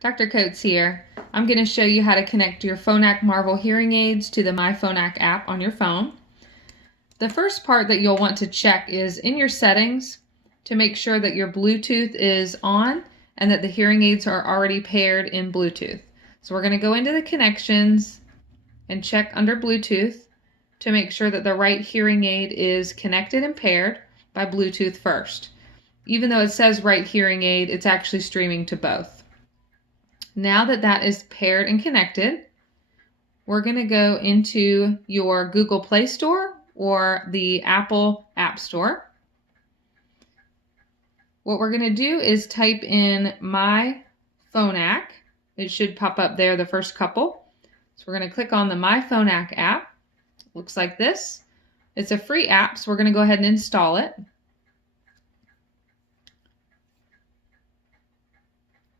Dr. Coates here. I'm going to show you how to connect your Phonak Marvel hearing aids to the myPhonak app on your phone. The first part that you'll want to check is in your settings to make sure that your Bluetooth is on and that the hearing aids are already paired in Bluetooth. So we're going to go into the connections and check under Bluetooth to make sure that the right hearing aid is connected and paired by Bluetooth first. Even though it says right hearing aid, it's actually streaming to both. Now that that is paired and connected, we're going to go into your Google Play Store or the Apple App Store. What we're going to do is type in myPhonak. It should pop up there, the first couple. So we're going to click on the myPhonak app. Looks like this. It's a free app, so we're going to go ahead and install it.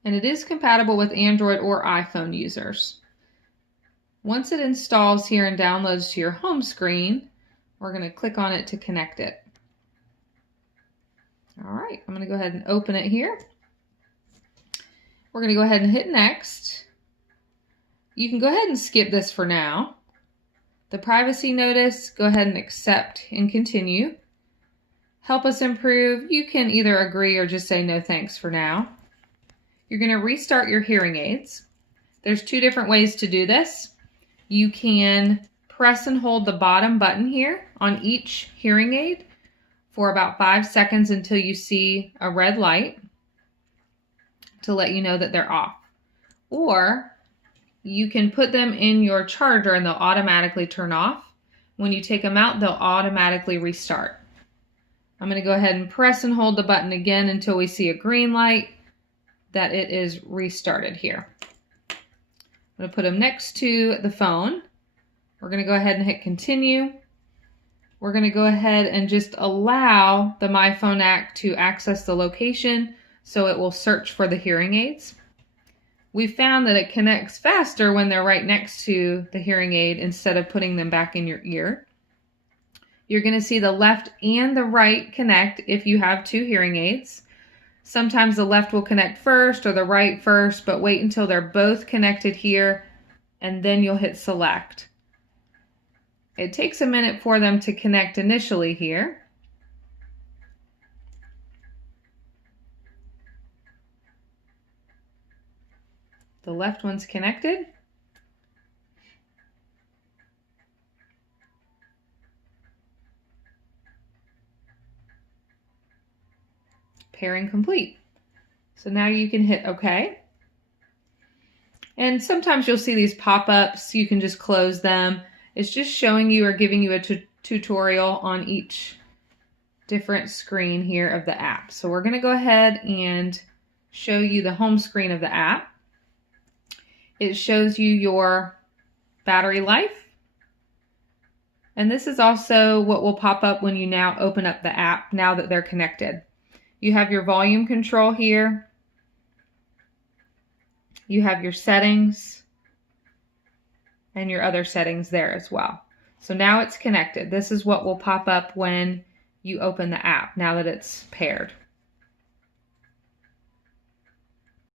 And it is compatible with Android or iPhone users. Once it installs here and downloads to your home screen, we're going to click on it to connect it. All right, I'm going to go ahead and open it here. We're going to go ahead and hit next. You can go ahead and skip this for now. The privacy notice, go ahead and accept and continue. Help us improve, you can either agree or just say no thanks for now. You're going to restart your hearing aids. There's two different ways to do this. You can press and hold the bottom button here on each hearing aid for about 5 seconds until you see a red light to let you know that they're off. Or you can put them in your charger and they'll automatically turn off. When you take them out, they'll automatically restart. I'm going to go ahead and press and hold the button again until we see a green light that it is restarted here. I'm going to put them next to the phone. We're going to go ahead and hit continue. We're going to go ahead and just allow the myPhonak to access the location so it will search for the hearing aids. We found that it connects faster when they're right next to the hearing aid instead of putting them back in your ear. You're going to see the left and the right connect if you have two hearing aids. Sometimes the left will connect first or the right first, but wait until they're both connected here and then you'll hit select. It takes a minute for them to connect initially here. The left one's connected. Pairing complete. So now you can hit OK. And sometimes you'll see these pop-ups. You can just close them. It's just showing you or giving you a tutorial on each different screen here of the app. So we're going to go ahead and show you the home screen of the app. It shows you your battery life. And this is also what will pop up when you now open up the app now that they're connected. You have your volume control here. You have your settings and your other settings there as well. So now it's connected. This is what will pop up when you open the app now that it's paired.